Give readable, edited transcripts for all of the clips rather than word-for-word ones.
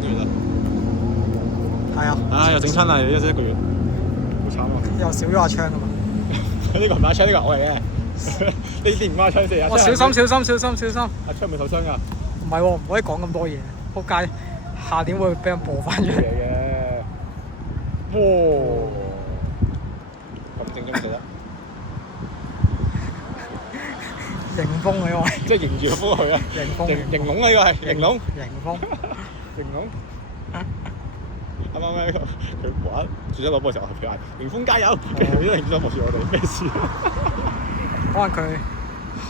個月啦。係啊。唉，又整親啦，一個月，好慘啊！又少咗阿昌啊嘛。呢個唔係阿昌，呢個我嚟嘅。呢啲唔啱阿昌先。哇！小心小心小心小心！阿昌未受傷㗎。唔係喎，唔可以講咁多嘢，仆街！下年會俾人播翻出嚟嘅。哇！咁正宗食得。迎風啊，因為即係迎住個風去啊！迎風迎龍啊，呢個係迎龍。迎風。迎龍。啱啱咧，佢玩轉咗攞波嘅時候，佢嗌迎風加油，跟住佢一迎咗望住我哋，咩事？可能佢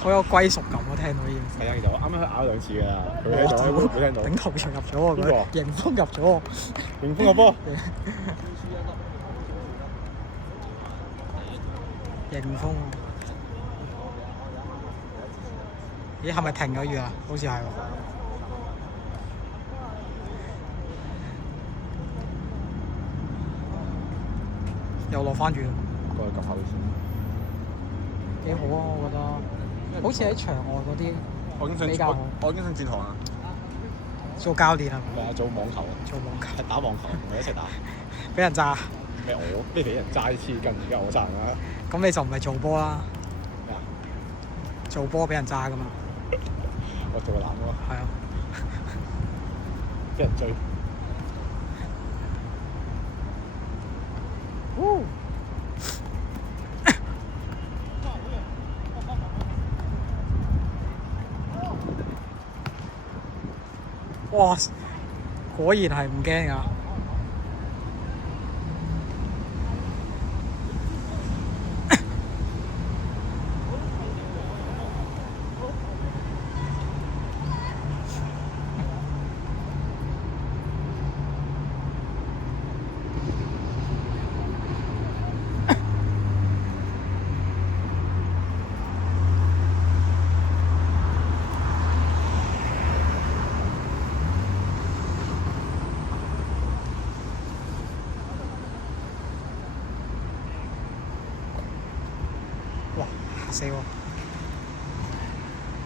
好有歸屬感，我聽到呢件事。係啊，其實我啱啱去咬兩次㗎啦，佢喺度，冇聽到。頂頭場入咗喎，佢迎風入咗喎。迎風個波。迎風。咦？係咪停咗雨啊？好似係喎。又落翻雨啦。過去撳下先。幾好啊！我覺得，好似喺場外嗰啲比較好。我已經想轉行啦。做教練啊？唔係啊，做網球。做網球。係打網球，同你一齊打。俾人揸。咩我？咩俾人揸黐筋？而家我揸人啦。咁你就唔係做波啦。咩啊？做波俾人揸㗎嘛。我做個男咯。係啊。俾人追。哇！果然係唔驚㗎。哇！嚇死我！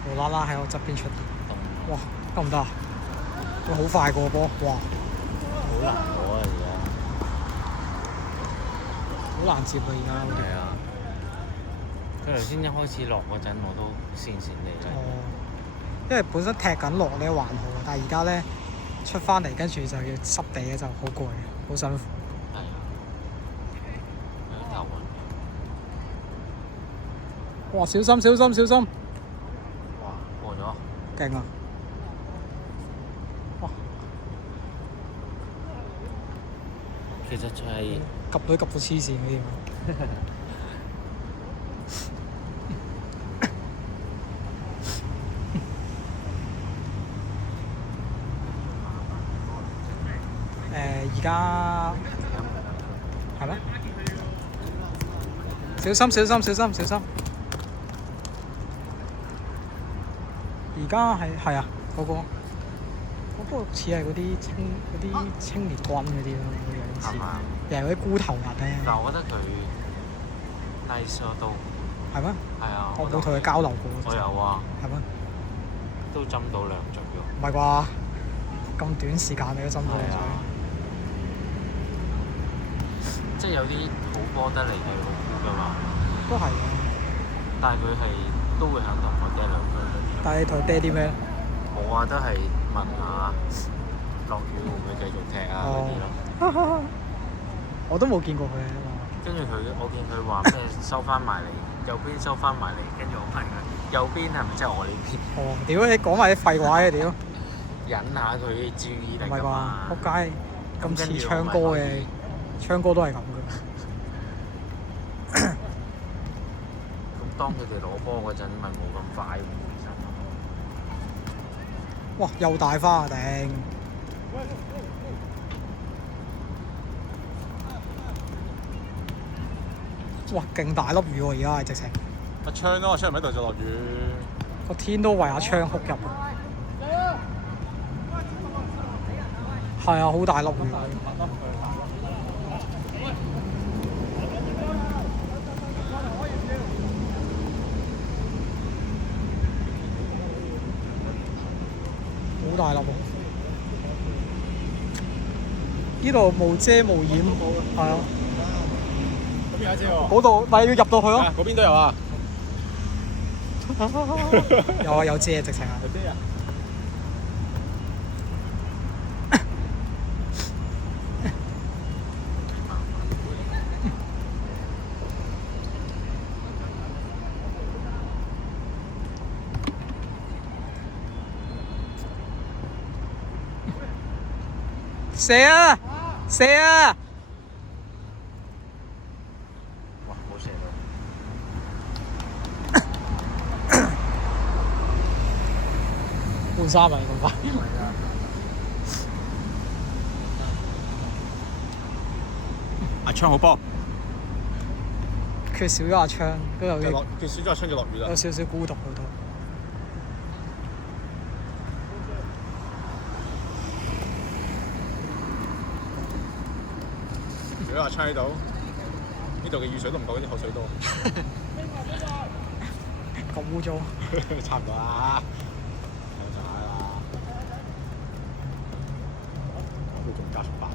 無啦啦喺我側邊出現。哇！得唔得啊？會好快個波，哇！好難攞啊！而家好難接啊！而家嗰啲。係啊，佢頭先一開始落嗰陣，我都線嚟啦。哦。因為本身踢緊落咧還好，但係而家咧出翻嚟，跟住就要濕地咧，就好攰，好辛苦。係啊，有啲頭暈。哇！小心小心小心！哇！過咗。勁啊！哇！其實就係及女及到黐線嗰啲。而家係咩？小心小心小心小心！而家係啊，嗰個似係嗰啲青年軍嗰啲咯，個樣似，又係嗰啲菇頭人咧。但我覺得佢 nice 都係咩？係啊，我冇同佢交流過。我有啊。係咩？都針到兩嘴喎。唔係啩？咁短時間你都針到兩嘴？即係有啲好波得嚟係好估㗎嘛。都係嘅。但係佢係都會肯同我爹兩句。但係你同佢爹啲咩？冇啊，都係問下落雨會唔會繼續踢啊嗰啲咯。我都冇見過佢啊嘛。跟住我見佢話咩收翻埋嚟，右邊收翻埋嚟，跟住我問佢右邊係咪即係我呢邊？哦，屌你講埋啲廢話嘅屌！引下佢注意力㗎嘛。唔係啩？仆街咁似唱歌嘅，唱歌都係咁嘅。咁當佢哋攞波嗰陣，咪冇咁快喎。哇！又大花啊頂！哇！勁大粒雨喎，而家係直情。阿昌咯，阿昌唔喺度就落雨。個天都為阿昌哭泣啊！係啊，好大粒雨。好大粒喎！呢度無遮無掩，係啊。嗰邊有遮喎。嗰度咪要入到去咯。嗰邊都有啊。有啊，有遮直情啊。有遮啊。射啊！射啊！哇！冇射到。換衫啊！你咁快？阿昌好波。缺少咗阿昌，都有啲缺少咗阿昌就落雨啦。有少少孤獨喺度。如果阿昌喺度，呢度嘅雨水都唔夠啲口水多。咁污糟。差唔多啦，夠晒啦。佢仲加速版。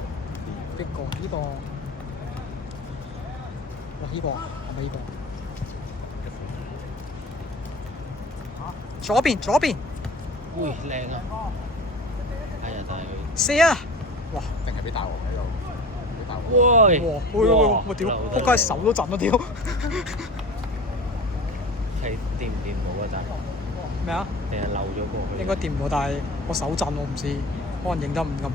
邊個？呢個？哇！呢個係咪呢個？左邊，左邊。喂，靚啊！哎呀，但係射啊！哇！定係俾大王喺度？俾大王。喂！哇！喂！屌！仆街手都震啊！屌！係掂唔掂到啊？但係咩啊？定係漏咗過去？應該掂到，但係我手震我唔知，可能影得唔咁好。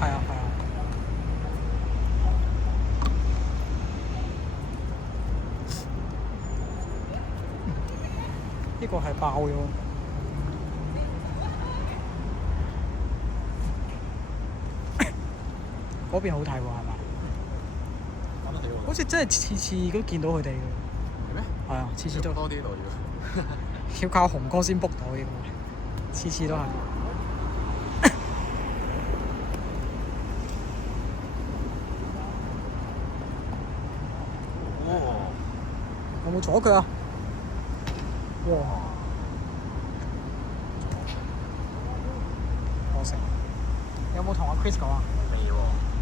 係啊係啊。呢個係爆咗。嗰邊好睇喎，係嘛？玩得幾好。好似真係次次都見到佢哋嘅。係咩？係啊，次次都。多啲咯要。要靠紅哥先 book 到嘅，次次都係。哦！有冇左腳啊？哇！可惜。有冇同阿 Chris 講啊？未喎。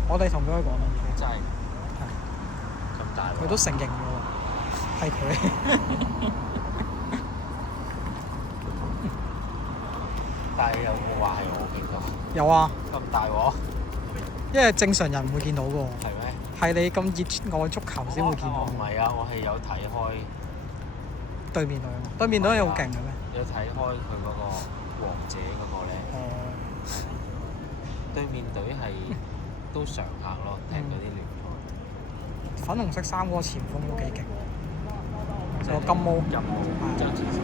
我哋同咗佢講啦，已經。真係係。咁大鑊。佢都承認咗，係佢。但係有冇話係我見到？有啊，咁大鑊？因為正常人唔會見到嘅喎。係咩？係你咁熱愛足球先會見到唔。係啊，我係有睇開對面隊啊嘛，對面隊好勁嘅咩？有睇開佢嗰個王者嗰個咧。哦。對面隊係都常客咯，踢嗰啲聯賽。粉紅色衫嗰個前鋒都幾勁，有金毛。金毛周志成。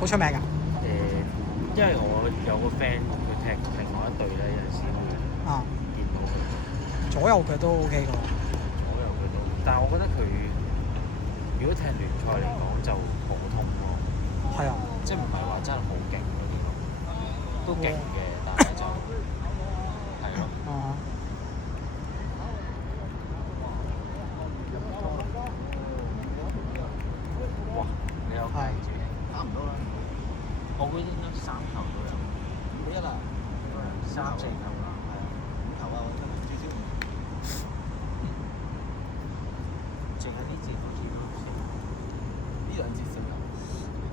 好出名㗎。因為我有個 friend 佢踢另外一隊咧，有陣時會啊。見到佢。左右腳都 OK 㗎喎。左右腳都，但係我覺得佢如果踢聯賽嚟講就普通咯。係啊。即係唔係話真係好勁嗰啲咯，都勁嘅，但係就係咯。啊。哇！你有計住？差唔多啦。我嗰啲應該3球都有。好一啦。3、4球啦。係啊，5球啊，我覺得至少。淨係呢節好似都4。呢兩節4球，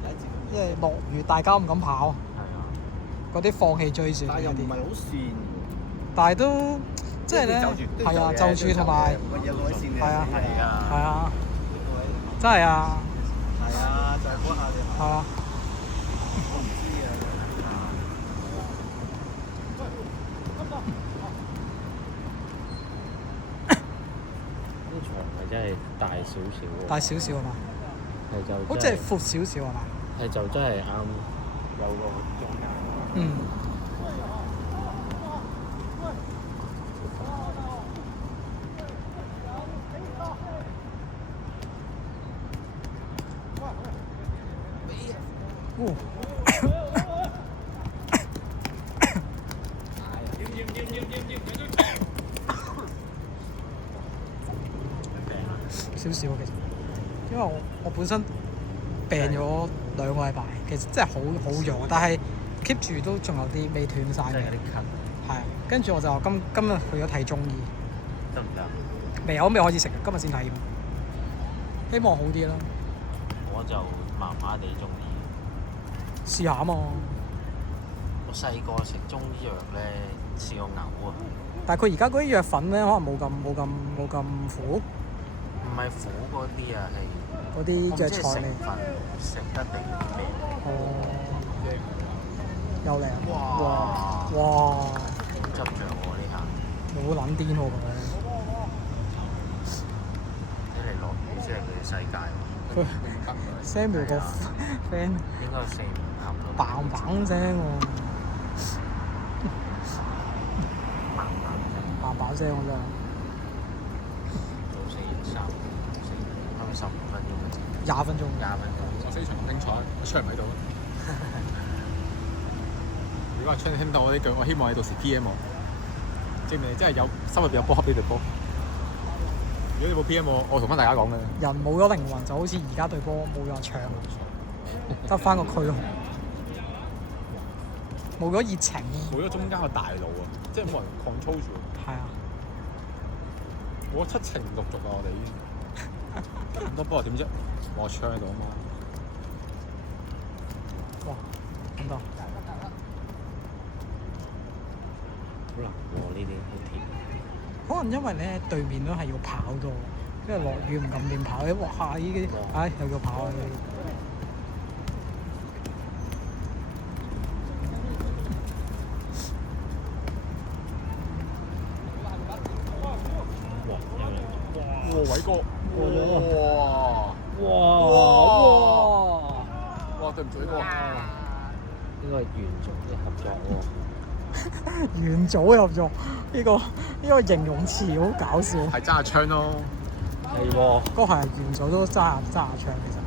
第一節。因為落雨，大家唔敢跑。係啊。嗰啲放棄追船嗰啲。但係又唔係好跣。但係都即係咧，係啊，就住同埋。係啊。係啊。係啊。真係啊。係啊，就係嗰下你。係啊。我唔知啊。呢場係真係大少少喎。大少少啊嘛。係就好似係闊少少啊嘛。係就真係啱，有個中間。嗯。哦。少少其實，因為我本身病咗2個禮拜，其實真係好咗，但係 keep 住都仲有啲未斷晒嘅。即係有啲咳，係啊，跟住我就今日去咗睇中醫，得唔得？未開始食嘅，今日先睇，希望好啲啦。我就麻麻地中意。試下啊嘛。我細個食中醫藥咧，試過嘔啊！但係佢而家嗰啲藥粉咧，可能冇咁苦，唔係苦嗰啲啊，係嗰啲藥我唔知係材味。成分食得定咩？哦，又靚。哇！哇！好執着喎呢下，好撚癲喎佢。即係落唔知係佢嘅世界喎。佢 Samuel 個 friend 應該4、5盒咯。砰砰聲喎，砰砰聲我真係。早4、3、4，係咪15分鐘嘅啫20分鐘。 ？20分鐘。非常精彩，我出唔喺度。如果阿昌聽到我呢句，我希望你到時 PM 我，證明你真係有心入邊有波恰呢隊波。如果你冇 PM 我，我同翻大家講嘅。人冇咗靈魂，就好似而家隊波冇咗唱，得翻個軀殼，冇咗熱情。冇咗中間個大腦啊，即係冇人 control 住。係啊，我七情六慾啊，我哋已經咁多波點啫？我唱喺度啊嘛。哇，咁多。好難過呢啲好甜。可能因為咧對面都係要跑多，因為落雨唔敢亂跑。哇！依啲又要跑啊！哇！偉哥，哇！哇！對唔住呢個。呢個係元總嘅合作喎。元祖合作呢個形容詞好搞笑。係揸下槍咯。係喎。嗰個係元祖都揸下槍其實。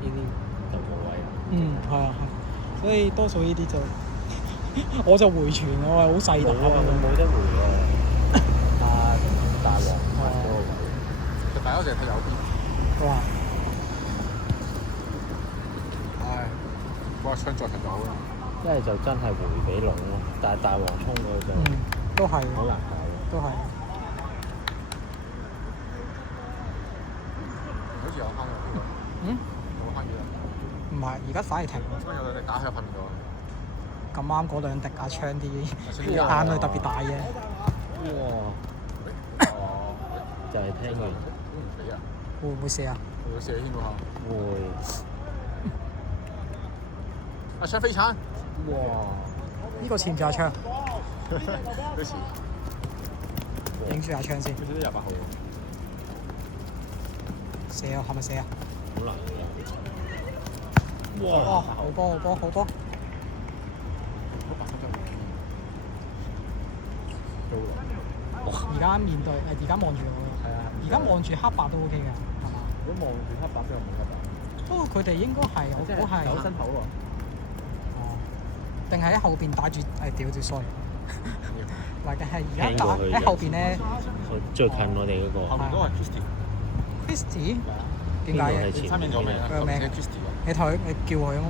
呢啲就冇位。係啊，所以多數呢啲就我就回傳，我係好細膽冇得回喎。大王嗰個位，其實大家成日睇右邊。都話唉，嗰個槍再停就好啦。一係就真係回俾龍咯，但係大王衝過去就都係好難搞。都係。好似有坑嘅。有坑嘢。唔係，而家反而停。因為有兩隻打喺後面咗。咁啱嗰2滴阿槍啲眼淚特別大嘅。哇！就係聽完唔俾啊！會唔會射啊？會射添喎嚇。會。阿槍飛鏟。哇！呢個似唔似阿槍？幾時？影住阿槍先。好似都28號。射啊！係咪射啊？好難哇！好波好波好波！而家面對而家望住我。係啊。而家望住黑白都 OK 嘅，係嘛？如果望住黑白，邊個望黑白？不過佢哋應該係我估係。有身口喎。哦。定係喺後邊打住屌住 sorry。或者係而家聽打過佢喺後邊咧。最近我哋嗰個。後面嗰個係 Christy。點解嘅？你參名咗未啊？佢個名。Christy 喎。你睇你叫佢咯。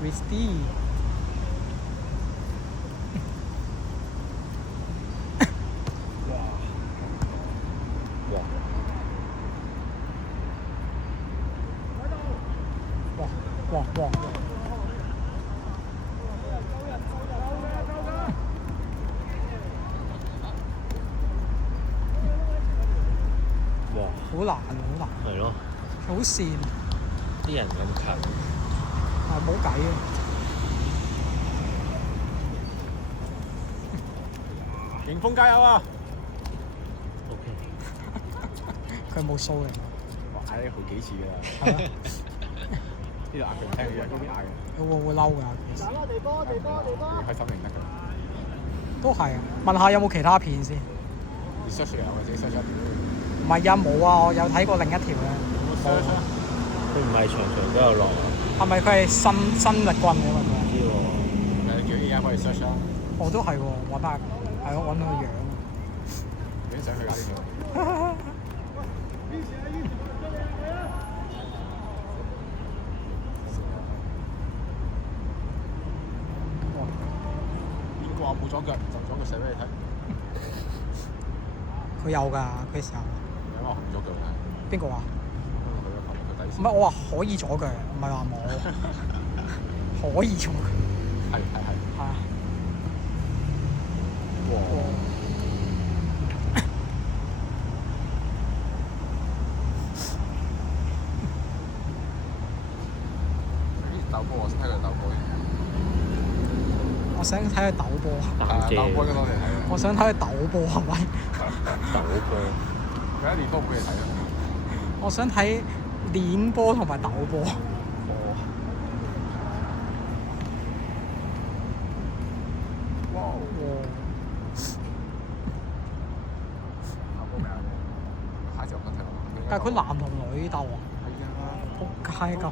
Christy。哇！好難，好難。係咯。好跣。啲人咁近。冇計嘅。迎風加油啊 ！OK。佢冇數嚟。我嗌咗佢幾次㗎啦。係啊。呢度嗌佢聽嘅，呢邊嗌嘅。佢會唔會嬲㗎？地波。開心定得㗎。都係啊！問下有冇其他片先。你 search 嚟，我自己 search 一條。唔係啊，冇啊，我有睇過另一條嘅。我 search 啊。佢唔係場場都有落啊？係咪佢係新力軍嘅嘛？唔知喎。叫 AI 可以 search 啦。我都係喎，揾下係咯，揾到個樣。已經想去搞呢條。佢話冇左腳，就左腳射俾你睇。佢有㗎，佢時候。你話紅左腳嘅？邊個啊？佢底線。唔係我話可以左腳，唔係話冇。可以左腳。係。係啊。哇！鬥波，我先睇佢鬥波。我想睇佢鬥波。鬥波嗰度嚟睇啊！我想睇佢鬥波係咪？鬥波。佢一練波唔俾你睇啊！我想睇練波同埋鬥波。哇！鬥波未啊？下一節我想睇咯。但係佢男同女鬥啊！係啊！仆街咁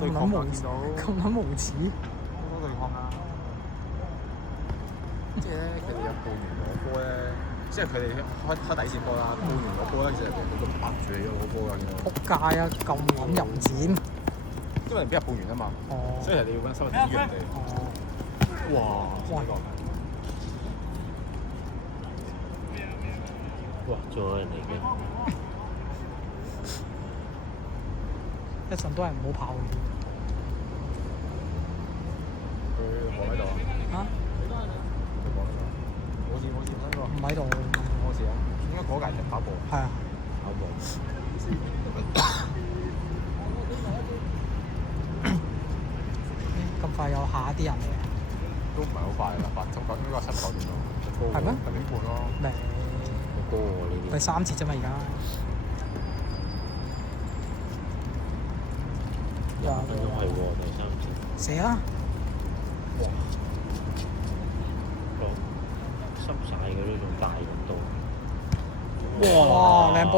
對撚無恥。多對抗啊！即係咧，佢哋入報完攞波咧，即係佢哋開底線波啦，報完攞波咧，其實人哋佢都拍住你攞波㗎，見到。仆街啊！咁撚淫賤。因為人哋俾人報完啊嘛，哦。所以人哋要揾收入啲人哋。哦。哇！哇！仲有人嚟嘅。一陣都係唔好跑嗰啲。佢坐喺度啊？啊？佢坐喺度。冇事真喎。唔喺度。冇事啊！應該嗰屆人跑步。係啊。跑步。咁快有下一啲人嚟啊？都唔係好快啦，8、9應該7、9點咯。係咩8點半咯。未。好高喎呢啲。第3節啫嘛，而家。廿分鐘係喎，第3節。射啦！落濕晒嘅呢種大咁多。哇！靚波！